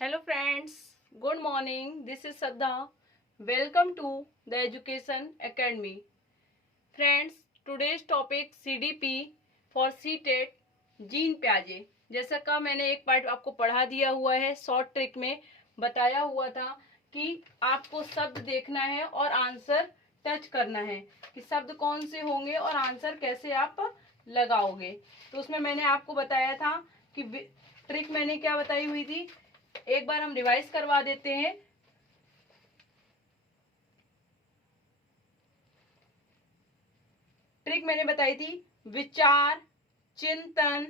Hello friends, good morning. This is Sadha. Welcome to the Education Academy. Friends, today's topic CDP for CTET Jean प्याजे। जैसा का मैंने एक part आपको पढ़ा दिया हुआ है, शॉर्ट ट्रिक में बताया हुआ था कि आपको शब्द देखना है और आंसर टच करना है कि शब्द कौन से होंगे और आंसर कैसे आप लगाओगे। तो उसमें मैंने आपको बताया था कि ट्रिक मैंने क्या बताई हुई थी, एक बार हम रिवाइज करवा देते हैं। ट्रिक मैंने बताई थी विचार, चिंतन,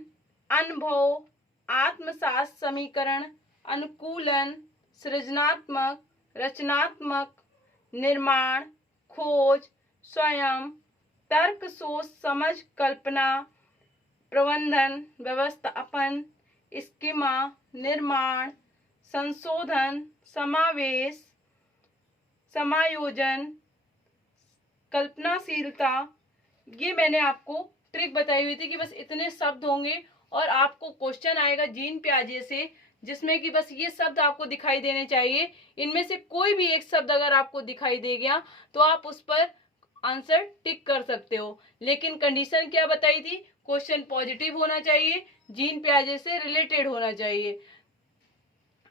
अनुभव, आत्मसात समीकरण, अनुकूलन, सृजनात्मक, रचनात्मक, निर्माण, खोज, स्वयं, तर्क, सोच, समझ, कल्पना, प्रबंधन, व्यवस्थापन, स्कीमा, निर्माण, संशोधन, समावेश, समायोजन, कल्पनाशीलता। ये मैंने आपको ट्रिक बताई हुई थी कि बस इतने शब्द होंगे और आपको क्वेश्चन आएगा जीन प्याजे से, जिसमें कि बस ये शब्द आपको दिखाई देने चाहिए। इनमें से कोई भी एक शब्द अगर आपको दिखाई दे गया तो आप उस पर आंसर टिक कर सकते हो। लेकिन कंडीशन क्या बताई थी, क्वेश्चन पॉजिटिव होना चाहिए, जीन प्याजे से रिलेटेड होना चाहिए।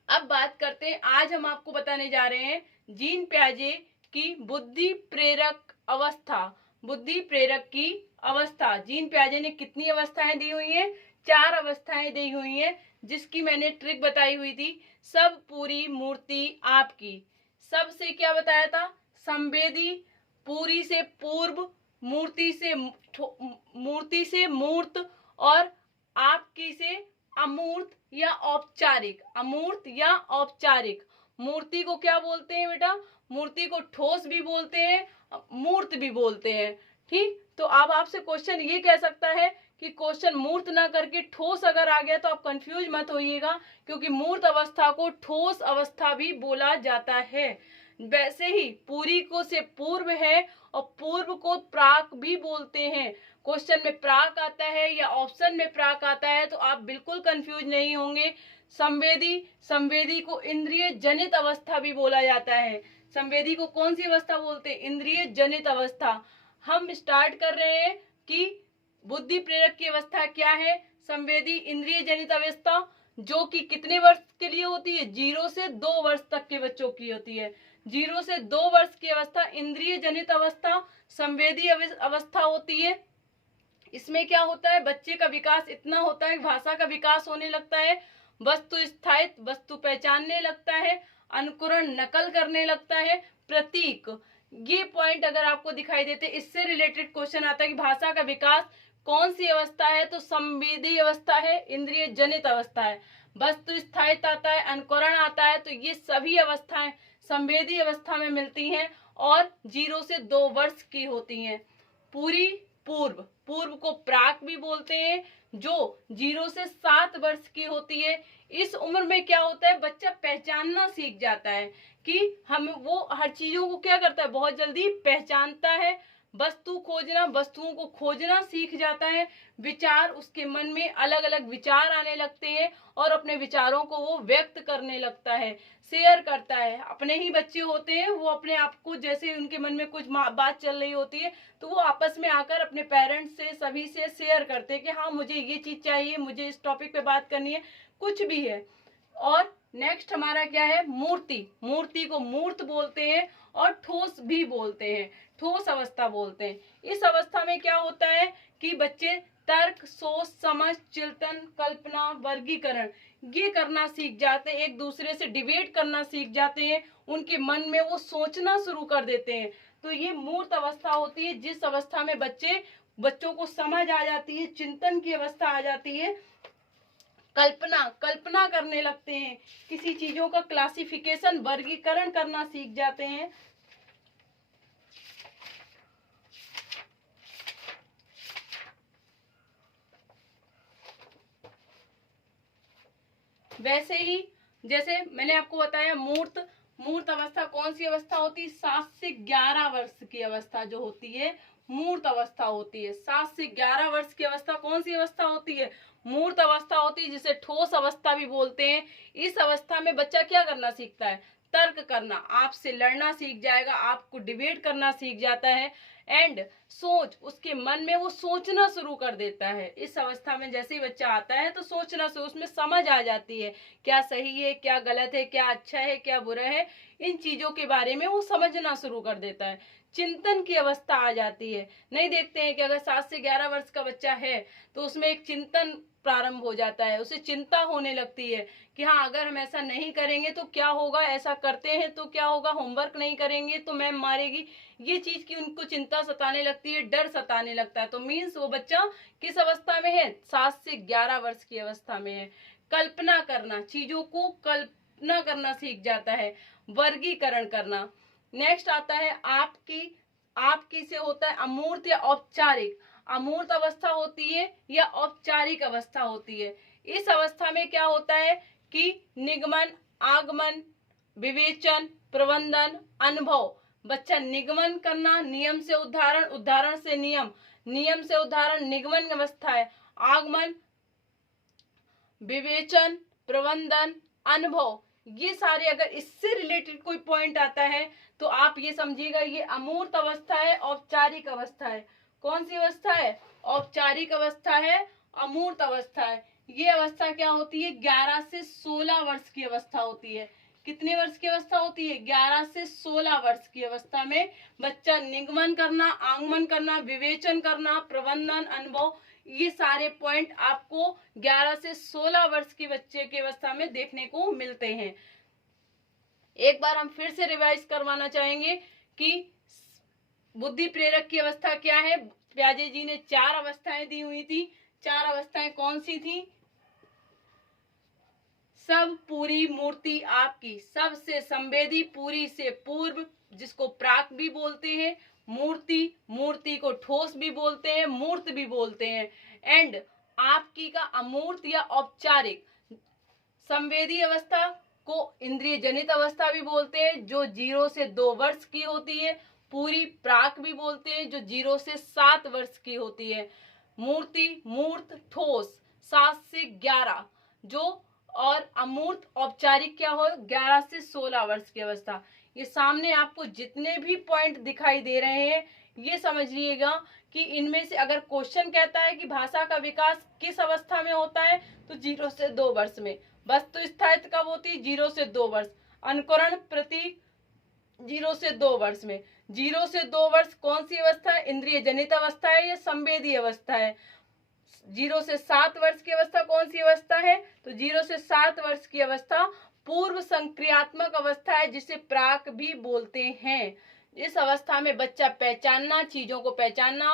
अब बात करते हैं, आज हम आपको बताने जा रहे हैं जीन प्याजे की बुद्धि प्रेरक अवस्था। बुद्धि प्रेरक की अवस्था, जीन प्याजे ने कितनी अवस्थाएं दी हुई हैं? 4 अवस्थाएं दी हुई हैं, जिसकी मैंने ट्रिक बताई हुई थी। सब पूरी मूर्ति आपकी। सब से क्या बताया था? संवेदी, पूरी से पूर्व, मूर्ति से मूर्त और आपकी से अमूर्त या औपचारिक। अमूर्त या औपचारिक। मूर्ति को क्या बोलते हैं बेटा? मूर्ति को ठोस भी बोलते हैं, मूर्त भी बोलते हैं। ठीक, तो अब आपसे क्वेश्चन ये कह सकता है कि क्वेश्चन मूर्त ना करके ठोस अगर आ गया तो आप कंफ्यूज मत होइएगा, क्योंकि मूर्त अवस्था को ठोस अवस्था भी बोला जाता है। वैसे ही पूरी को से पूर्व है और पूर्व को प्राक भी बोलते हैं। क्वेश्चन में प्राक आता है या ऑप्शन में प्राक आता है तो आप बिल्कुल कंफ्यूज नहीं होंगे। संवेदी को इंद्रिय जनित अवस्था भी बोला जाता है। संवेदी को कौन सी अवस्था बोलते हैं? इंद्रिय जनित अवस्था। हम स्टार्ट कर रहे हैं कि बुद्धि प्रेरक की अवस्था क्या है। संवेदी इंद्रिय जनित अवस्था, जो कि कितने वर्ष के लिए होती है? 0 से 2 वर्ष तक के बच्चों की होती है। 0 से 2 वर्ष की अवस्था इंद्रिय जनित अवस्था संवेदी अवस्था होती है। इसमें क्या होता है, बच्चे का विकास इतना होता है, भाषा का विकास होने लगता है, वस्तु स्थायित्व, वस्तु पहचानने लगता है, अनुकरण नकल करने लगता है, प्रतीक। ये पॉइंट अगर आपको दिखाई देते, इससे रिलेटेड क्वेश्चन आता है कि भाषा का विकास कौन सी अवस्था है, तो संवेदी अवस्था है, इंद्रिय जनित अवस्था है। वस्तु स्थायित्व आता है, अनुकरण आता है, तो ये सभी अवस्थाएं संवेदी अवस्था में मिलती हैं और 0 से 2 वर्ष की होती हैं। पूर्व को प्राक भी बोलते हैं, जो 0 से 7 वर्ष की होती है। इस उम्र में क्या होता है, बच्चा पहचानना सीख जाता है कि वो हर चीजों को क्या करता है, बहुत जल्दी पहचानता है। वस्तुओं को खोजना सीख जाता है। विचार, उसके मन में अलग अलग विचार आने लगते हैं और अपने विचारों को वो व्यक्त करने लगता है, शेयर करता है। अपने ही बच्चे होते हैं, वो अपने आप को, जैसे उनके मन में कुछ बात चल रही होती है तो वो आपस में आकर अपने पेरेंट्स से, सभी से शेयर करते हैं कि हाँ मुझे ये चीज चाहिए, मुझे इस टॉपिक पे बात करनी है, कुछ भी है। और नेक्स्ट हमारा क्या है, मूर्ति को मूर्त बोलते हैं और ठोस भी बोलते हैं, ठोस अवस्था बोलते हैं। इस अवस्था में क्या होता है कि बच्चे तर्क, सोच, समझ, चिंतन, कल्पना, वर्गीकरण ये करना सीख जाते हैं, एक दूसरे से डिबेट करना सीख जाते हैं, उनके मन में वो सोचना शुरू कर देते हैं। तो ये मूर्त अवस्था होती है, जिस अवस्था में बच्चों को समझ आ जाती है, चिंतन की अवस्था आ जाती है, कल्पना करने लगते हैं, किसी चीजों का क्लासिफिकेशन, वर्गीकरण करना सीख जाते हैं। वैसे ही जैसे मैंने आपको बताया मूर्त अवस्था कौन सी अवस्था होती है? 7 से 11 वर्ष की अवस्था जो होती है मूर्त अवस्था होती है। 7 से 11 वर्ष की अवस्था कौन सी अवस्था होती है? मूर्त अवस्था होती है, जिसे ठोस अवस्था भी बोलते हैं। इस अवस्था में बच्चा क्या करना सीखता है? तर्क करना, आपसे लड़ना सीख जाएगा, आपको डिबेट करना सीख जाता है। एंड सोच, उसके मन में वो सोचना शुरू कर देता है। इस अवस्था में जैसे ही बच्चा आता है तो सोचना शुरू, उसमें समझ आ जाती है क्या सही है, क्या गलत है, क्या अच्छा है, क्या बुरा है, इन चीजों के बारे में वो समझना शुरू कर देता है। चिंतन की अवस्था आ जाती है। नहीं देखते हैं कि अगर 7 से 11 वर्ष का बच्चा है तो उसमें एक चिंतन प्रारंभ हो जाता है, उसे चिंता होने लगती है कि हाँ, अगर हम ऐसा नहीं करेंगे तो क्या होगा, ऐसा करते हैं तो क्या होगा, होमवर्क नहीं करेंगे तो मैम मारेगी। ये चीज की उनको चिंता सताने लगती है, डर सताने लगता है। तो मीन्स वो बच्चा किस अवस्था में है? 7 से 11 वर्ष की अवस्था में है। कल्पना करना, चीजों को कल्पना करना सीख जाता है। वर्गीकरण करना। नेक्स्ट आता है आपकी से होता है अमूर्त या औपचारिक। अमूर्त अवस्था होती है या औपचारिक अवस्था होती है। इस अवस्था में क्या होता है कि निगमन, आगमन, विवेचन, प्रबंधन, अनुभव। बच्चा निगमन करना, नियम से उदाहरण, उदाहरण से नियम, नियम से उदाहरण, निगमन अवस्था है। आगमन, विवेचन, प्रबंधन, अनुभव, ये सारे अगर इससे रिलेटेड कोई पॉइंट आता है तो आप ये समझिएगा ये अमूर्त अवस्था है, औपचारिक अवस्था है। कौन सी अवस्था है? औपचारिक अवस्था है, अमूर्त अवस्था है। ये अवस्था क्या होती है? 11 से 16 वर्ष की अवस्था होती है। कितने वर्ष की अवस्था होती है? 11 से 16 वर्ष की अवस्था में बच्चा निगमन करना, आगमन करना, विवेचन करना, प्रबंधन, अनुभव, ये सारे पॉइंट आपको 11 से 16 वर्ष के बच्चे की अवस्था में देखने को मिलते हैं। एक बार हम फिर से रिवाइज करवाना चाहेंगे कि बुद्धि प्रेरक की अवस्था क्या है। प्याजे जी ने 4 अवस्थाएं दी हुई थी। 4 अवस्थाएं कौन सी थी? सब पूरी मूर्ति आपकी, सबसे संवेदी, पूरी से पूर्व, जिसको प्राक भी बोलते हैं, मूर्ति, मूर्ति को ठोस भी बोलते हैं, मूर्त भी बोलते हैं। एंड आपकी का अमूर्त या औपचारिक। संवेदी अवस्था को इंद्रिय जनित अवस्था भी बोलते हैं, जो 0 से 2 वर्ष की होती है। पूरी प्राक भी बोलते हैं, जो 0 से 7 वर्ष की होती है। मूर्ति, मूर्त, ठोस 7 से 11 जो, और अमूर्त औपचारिक क्या हो? 11 से 16 वर्ष की अवस्था। ये सामने आपको जितने भी पॉइंट दिखाई दे रहे हैं, ये समझिएगा कि इनमें से अगर क्वेश्चन कहता है कि भाषा का विकास किस अवस्था में होता है, तो 0 से 2 वर्ष में। वस्तु स्थायित्व कब होती है? 0 से 2 वर्ष। अनुकरण, प्रतीक 0 से 2 वर्ष में। 0 से 2 वर्ष कौन सी अवस्था है? इंद्रिय जनित अवस्था है या संवेदी अवस्था है? 0 से 7 वर्ष की अवस्था कौन सी अवस्था है? तो 0 से 7 वर्ष की अवस्था पूर्व संक्रियात्मक अवस्था है, जिसे प्राक भी बोलते हैं। इस अवस्था में बच्चा पहचानना, चीजों को पहचानना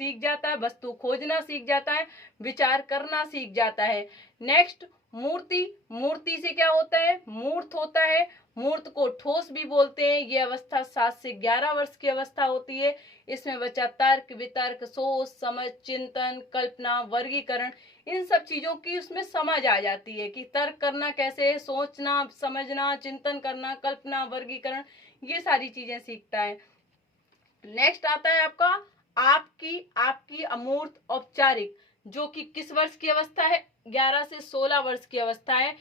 सीख जाता है, वस्तु खोजना सीख जाता है, विचार करना सीख जाता है। नेक्स्ट मूर्ति। मूर्ति से क्या होता है? मूर्त होता है। मूर्त को ठोस भी बोलते हैं। ये अवस्था 7 से 11 वर्ष की अवस्था होती है। इसमें बच्चा तर्क, वितर्क, सोच, समझ, चिंतन, कल्पना, वर्गीकरण, इन सब चीजों की उसमें समझ आ जाती है कि तर्क करना कैसे है, सोचना, समझना, चिंतन करना, कल्पना, वर्गीकरण, ये सारी चीजें सीखता है। नेक्स्ट आता है आपकी अमूर्त औपचारिक, जो कि किस वर्ष की अवस्था है? 11 से 16 वर्ष की अवस्था है।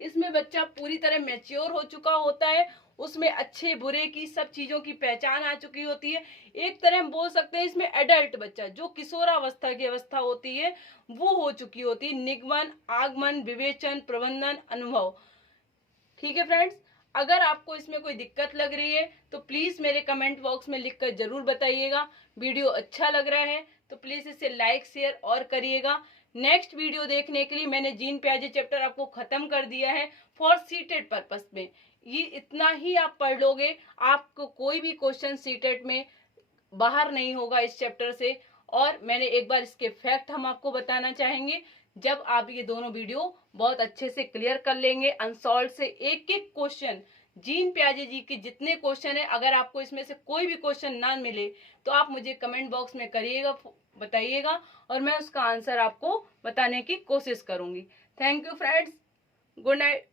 इसमें बच्चा पूरी तरह मैच्योर हो चुका होता है। उसमें अच्छे बुरे की सब चीजों की पहचान आ चुकी होती है। एक तरह हम बोल सकते हैं इसमें एडल्ट बच्चा, जो किशोरावस्था की अवस्था होती है, वो हो चुकी होती है। निगमन, आगमन, विवेचन, प्रबंधन, अनुभव। ठीक है फ्रेंड्स, अगर आपको इसमें कोई दिक्कत लग रही है तो प्लीज मेरे कमेंट बॉक्स में लिखकर जरूर बताइएगा। वीडियो अच्छा लग रहा है तो प्लीज इसे लाइक, शेयर और करिएगा। नेक्स्ट वीडियो देखने के लिए मैंने जीन प्याजे चैप्टर आपको खत्म कर दिया है फॉर सीटेड पर्पस में। ये इतना ही आप पढ़ लोगे, आपको कोई भी क्वेश्चन सीटेड में बाहर नहीं होगा इस चैप्टर से। और मैंने एक बार इसके फैक्ट हम आपको बताना चाहेंगे। जब आप ये दोनों वीडियो बहुत अच्छे से क्लियर कर लेंगे, अनसॉल्व से एक एक क्वेश्चन, जीन प्याजे जी के जितने क्वेश्चन है, अगर आपको इसमें से कोई भी क्वेश्चन ना मिले तो आप मुझे कमेंट बॉक्स में करिएगा, बताइएगा, और मैं उसका आंसर आपको बताने की कोशिश करूंगी। Thank you friends, good night.